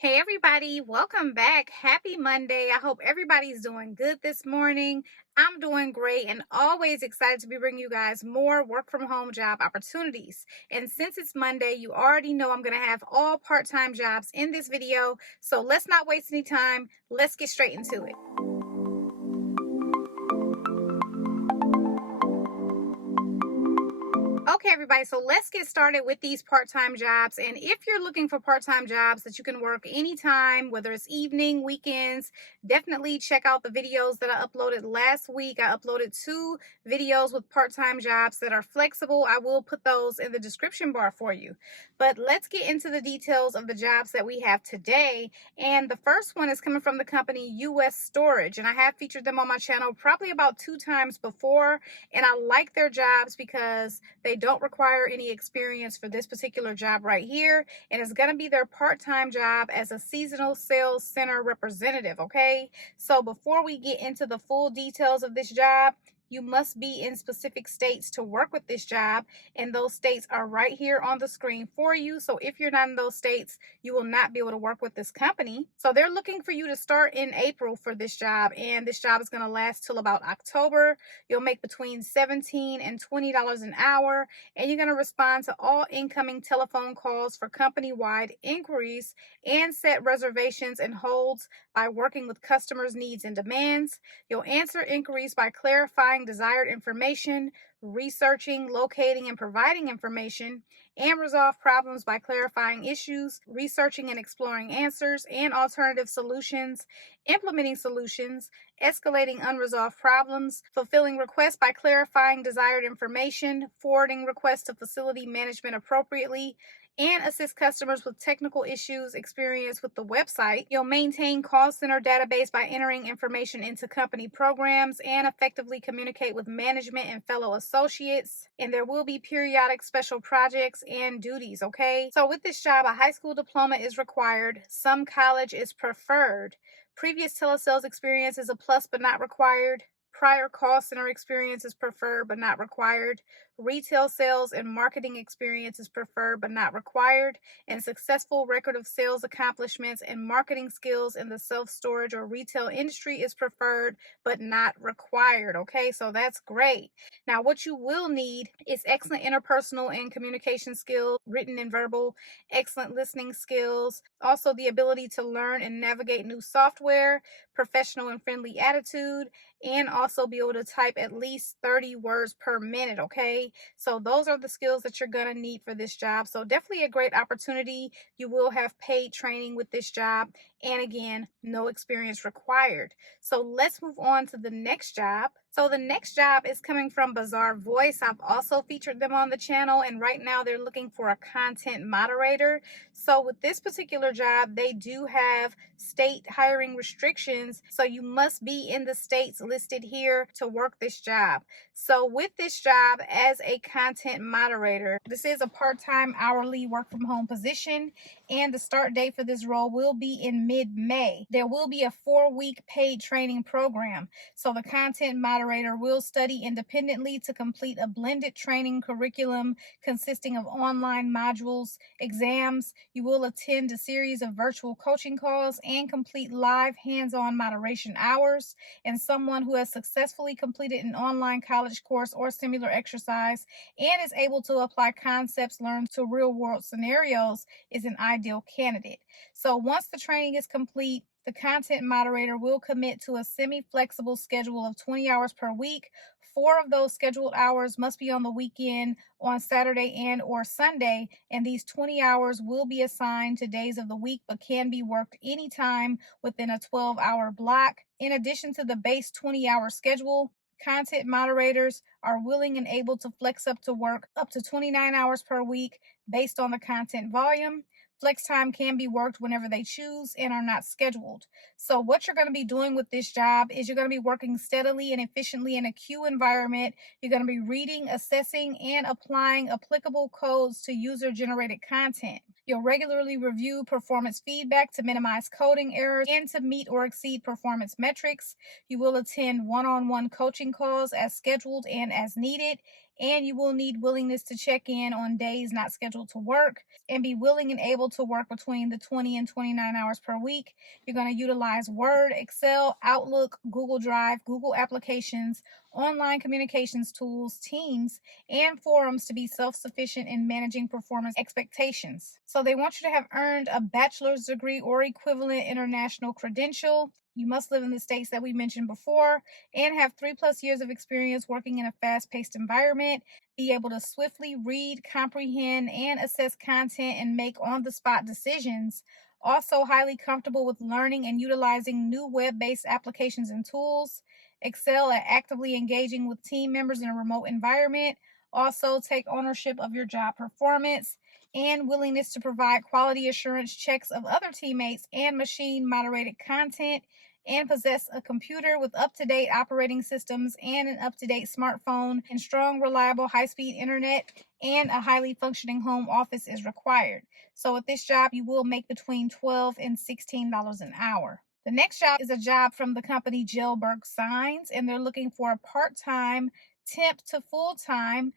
Hey everybody, welcome back. Happy Monday. I hope everybody's doing good this morning. I'm doing great and always excited to be bringing you guys more work from home job opportunities. And since it's Monday, you already know I'm going to have all part-time jobs in this video. So let's not waste any time. Let's get straight into it. Okay, everybody, so let's get started with these part-time jobs. And if you're looking for part-time jobs that you can work anytime, whether it's evening, weekends, definitely check out the videos that I uploaded last week. I uploaded 2 videos with part-time jobs that are flexible. I will put those in the description bar for you. But let's get into the details of the jobs that we have today. And the first one is coming from the company US Storage. And I have featured them on my channel probably about 2 times before. And I like their jobs because they don't require any experience for this particular job right here, and it's going to be their part-time job as a seasonal sales center representative. Okay, so before we get into the full details of this job, you must be in specific states to work with this job, and those states are right here on the screen for you. So if you're not in those states, you will not be able to work with this company. So they're looking for you to start in April for this job, and this job is going to last till about October. You'll make between $17 and $20 an hour, and you're going to respond to all incoming telephone calls for company-wide inquiries and set reservations and holds by working with customers' needs and demands. You'll answer inquiries by clarifying desired information, researching, locating, and providing information, and resolve problems by clarifying issues, researching and exploring answers and alternative solutions, implementing solutions, escalating unresolved problems, fulfilling requests by clarifying desired information, forwarding requests to facility management appropriately, and assist customers with technical issues experienced with the website. You'll maintain call center database by entering information into company programs and effectively communicate with management and fellow associates. And there will be periodic special projects and duties, okay? So with this job, a high school diploma is required. Some college is preferred. Previous telesales experience is a plus but not required. Prior call center experience is preferred but not required. Retail sales and marketing experience is preferred but not required. And successful record of sales accomplishments and marketing skills in the self-storage or retail industry is preferred but not required. Okay, so that's great. Now, what you will need is excellent interpersonal and communication skills, written and verbal, excellent listening skills, also the ability to learn and navigate new software, professional and friendly attitude, and also be able to type at least 30 words per minute. Okay, so those are the skills that you're going to need for this job. So definitely a great opportunity. You will have paid training with this job, and again, no experience required. So let's move on to the next job. So the next job is coming from Bazaar Voice. I've also featured them on the channel, and right now they're looking for a content moderator. So with this particular job, they do have state hiring restrictions, so you must be in the states listed here to work this job. So with this job as a content moderator, this is a part-time hourly work from home position, and the start date for this role will be in mid-May. There will be a 4-week paid training program. So the content moderator will study independently to complete a blended training curriculum consisting of online modules, exams. You will attend a series of virtual coaching calls and complete live hands-on moderation hours. And someone who has successfully completed an online college course or similar exercise and is able to apply concepts learned to real-world scenarios is an ideal candidate. So once the training is complete, the content moderator will commit to a semi-flexible schedule of 20 hours per week. 4 of those scheduled hours must be on the weekend, on Saturday and or Sunday, and these 20 hours will be assigned to days of the week but can be worked anytime within a 12-hour block. In addition to the base 20-hour schedule, content moderators are willing and able to flex up to work up to 29 hours per week based on the content volume. Flex time can be worked whenever they choose and are not scheduled. So what you're going to be doing with this job is you're going to be working steadily and efficiently in a queue environment. You're going to be reading, assessing, and applying applicable codes to user-generated content. You'll regularly review performance feedback to minimize coding errors and to meet or exceed performance metrics. You will attend one-on-one coaching calls as scheduled and as needed, and you will need willingness to check in on days not scheduled to work and be willing and able to work between the 20 and 29 hours per week. You're going to utilize Word, Excel, Outlook, Google Drive, Google applications, online communications tools, Teams, and forums to be self-sufficient in managing performance expectations. So they want you to have earned a bachelor's degree or equivalent international credential. You must live in the states that we mentioned before and have 3+ years of experience working in a fast-paced environment, be able to swiftly read, comprehend, and assess content and make on-the-spot decisions. Also, highly comfortable with learning and utilizing new web-based applications and tools. Excel at actively engaging with team members in a remote environment. Also, take ownership of your job performance and willingness to provide quality assurance checks of other teammates and machine moderated content, and possess a computer with up-to-date operating systems and an up-to-date smartphone and strong, reliable, high-speed internet, and a highly functioning home office is required. So with this job, you will make between $12 and $16 an hour. The next job is a job from the company Jailberg Signs, and they're looking for a part-time, temp to full-time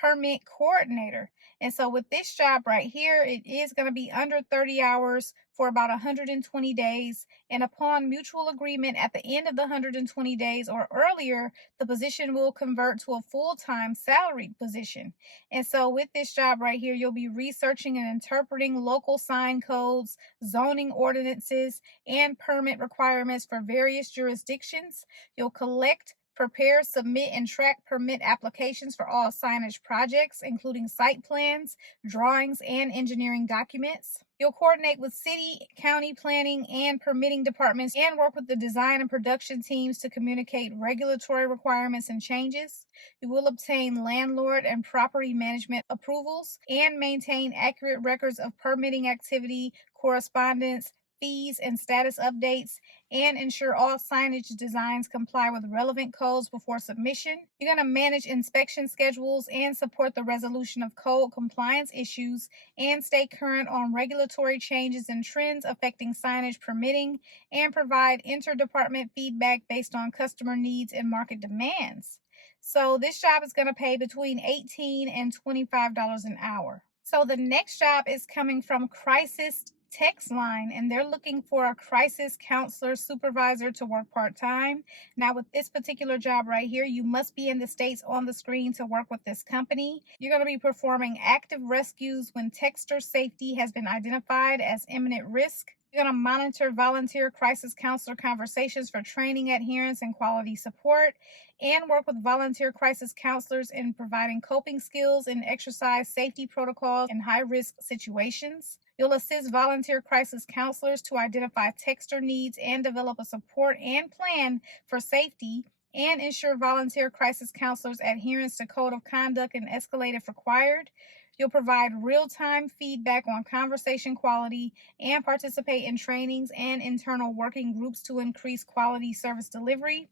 permit coordinator. And so with this job right here, it is going to be under 30 hours for about 120 days. And upon mutual agreement at the end of the 120 days or earlier, the position will convert to a full-time salaried position. And so with this job right here, you'll be researching and interpreting local sign codes, zoning ordinances, and permit requirements for various jurisdictions. You'll collect, prepare, submit, and track permit applications for all signage projects, including site plans, drawings, and engineering documents. You'll coordinate with city, county planning, and permitting departments and work with the design and production teams to communicate regulatory requirements and changes. You will obtain landlord and property management approvals and maintain accurate records of permitting activity, correspondence, fees, and status updates, and ensure all signage designs comply with relevant codes before submission. You're going to manage inspection schedules and support the resolution of code compliance issues and stay current on regulatory changes and trends affecting signage permitting, and provide interdepartment feedback based on customer needs and market demands. So this job is going to pay between $18 and $25 an hour. So the next job is coming from Crisis Text Line, and they're looking for a crisis counselor supervisor to work part-time. Now with this particular job right here, you must be in the states on the screen to work with this company. You're going to be performing active rescues when texter safety has been identified as imminent risk. You're going to monitor volunteer crisis counselor conversations for training, adherence, and quality support, and work with volunteer crisis counselors in providing coping skills and exercise safety protocols in high-risk situations. You'll assist volunteer crisis counselors to identify texter needs and develop a support and plan for safety, and ensure volunteer crisis counselors' adherence to code of conduct and escalate if required. You'll provide real-time feedback on conversation quality and participate in trainings and internal working groups to increase quality service delivery.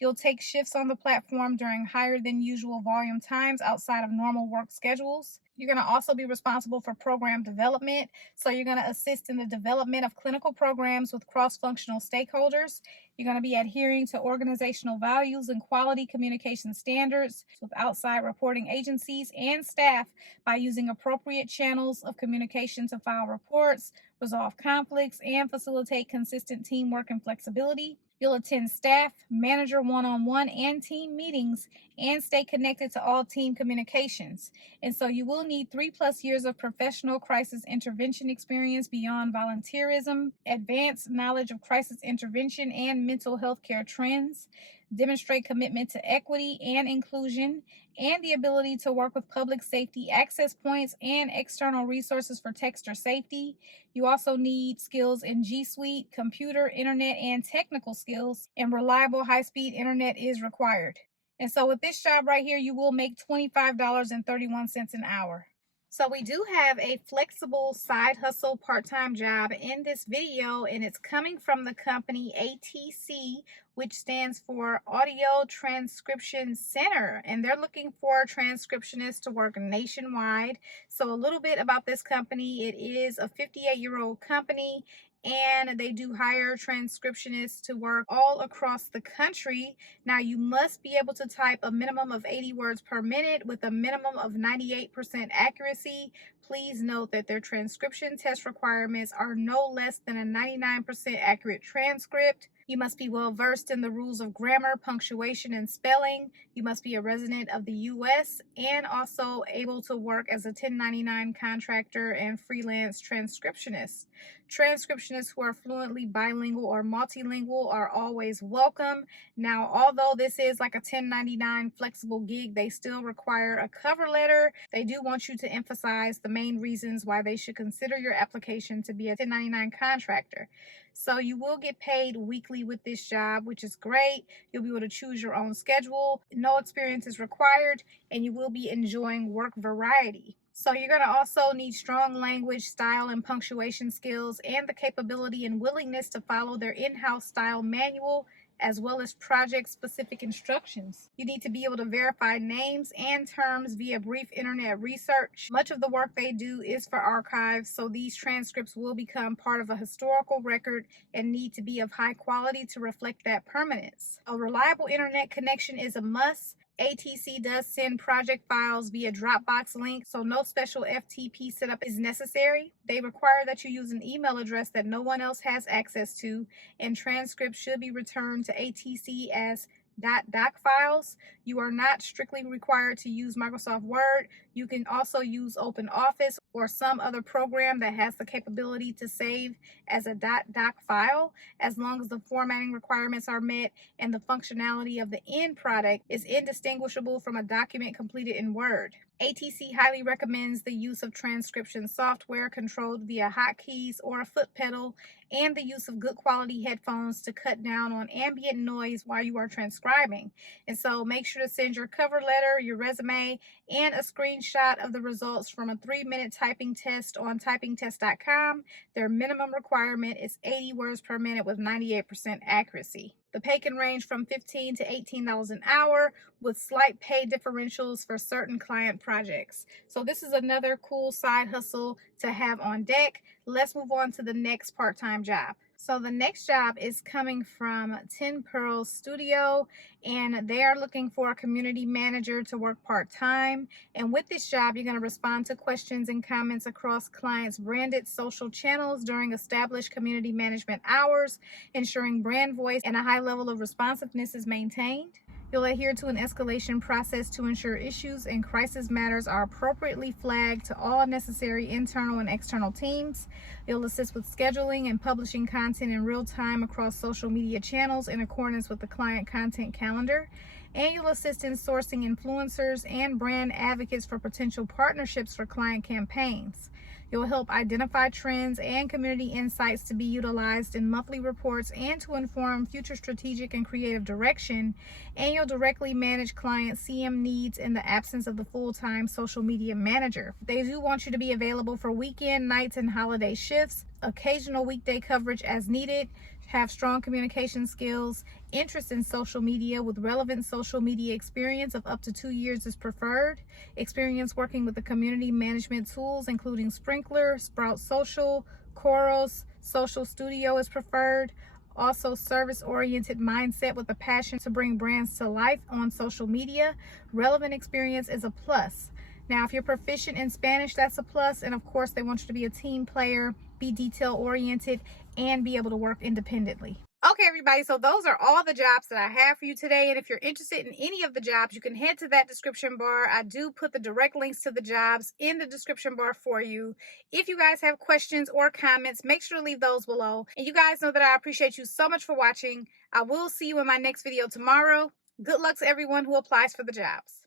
You'll take shifts on the platform during higher than usual volume times outside of normal work schedules. You're going to also be responsible for program development. So you're going to assist in the development of clinical programs with cross-functional stakeholders. You're going to be adhering to organizational values and quality communication standards with outside reporting agencies and staff by using appropriate channels of communication to file reports, resolve conflicts, and facilitate consistent teamwork and flexibility. You'll attend staff, manager one-on-one, and team meetings, and stay connected to all team communications. And so you will need 3+ years of professional crisis intervention experience beyond volunteerism, advanced knowledge of crisis intervention and mental health care trends, demonstrate commitment to equity and inclusion, and the ability to work with public safety access points and external resources for texter safety. You also need skills in G Suite, computer, internet, and technical skills, and reliable high-speed internet is required. And so with this job right here, you will make $25.31 an hour. So we do have a flexible side hustle part-time job in this video, and it's coming from the company ATC, which stands for Audio Transcription Center, and they're looking for transcriptionists to work nationwide. So a little bit about this company: it is a 58-year-old company, and they do hire transcriptionists to work all across the country. Now, you must be able to type a minimum of 80 words per minute with a minimum of 98% accuracy. Please note that their transcription test requirements are no less than a 99% accurate transcript. You must be well versed in the rules of grammar, punctuation, and spelling. You must be a resident of the U.S. and also able to work as a 1099 contractor and freelance transcriptionist. Transcriptionists who are fluently bilingual or multilingual are always welcome. Now, although this is like a 1099 flexible gig, they still require a cover letter. They do want you to emphasize the main reasons why they should consider your application to be a 1099 contractor. So you will get paid weekly with this job, which is great. You'll be able to choose your own schedule. No experience is required, and you will be enjoying work variety. So you're going to also need strong language, style, and punctuation skills, and the capability and willingness to follow their in-house style manual, as well as project-specific instructions. You need to be able to verify names and terms via brief internet research. Much of the work they do is for archives, so these transcripts will become part of a historical record and need to be of high quality to reflect that permanence. A reliable internet connection is a must. ATC does send project files via Dropbox link, so no special FTP setup is necessary. They require that you use an email address that no one else has access to, and transcripts should be returned to ATC as .doc files. You are not strictly required to use Microsoft Word. You can also use OpenOffice or some other program that has the capability to save as a .doc file, as long as the formatting requirements are met and the functionality of the end product is indistinguishable from a document completed in Word. ATC highly recommends the use of transcription software controlled via hotkeys or a foot pedal, and the use of good quality headphones to cut down on ambient noise while you are transcribing. And so make sure to send your cover letter, your resume, and a screenshot of the results from a 3-minute typing test on typingtest.com. Their minimum requirement is 80 words per minute with 98% accuracy. The pay can range from $15 to $18 an hour, with slight pay differentials for certain client projects. So this is another cool side hustle to have on deck. Let's move on to the next part-time job. So the next job is coming from 10 Pearls Studio, and they are looking for a community manager to work part-time. And with this job, you're going to respond to questions and comments across clients' branded social channels during established community management hours, ensuring brand voice and a high level of responsiveness is maintained. You'll adhere to an escalation process to ensure issues and crisis matters are appropriately flagged to all necessary internal and external teams. You'll assist with scheduling and publishing content in real time across social media channels in accordance with the client content calendar. And you'll assist in sourcing influencers and brand advocates for potential partnerships for client campaigns. You'll help identify trends and community insights to be utilized in monthly reports and to inform future strategic and creative direction. And you'll directly manage client CM needs in the absence of the full-time social media manager. They do want you to be available for weekend, nights, and holiday shifts, occasional weekday coverage as needed, have strong communication skills, interest in social media with relevant social media experience of up to 2 years is preferred, experience working with the community management tools including Sprinkler, Sprout Social, Choros, Social Studio is preferred. Also, service-oriented mindset with a passion to bring brands to life on social media. Relevant experience is a plus. Now, if you're proficient in Spanish, that's a plus. And of course, they want you to be a team player, be detail-oriented, and be able to work independently. Okay, everybody, so those are all the jobs that I have for you today. And if you're interested in any of the jobs, you can head to that description bar. I do put the direct links to the jobs in the description bar for you. If you guys have questions or comments, make sure to leave those below. And you guys know that I appreciate you so much for watching. I will see you in my next video tomorrow. Good luck to everyone who applies for the jobs.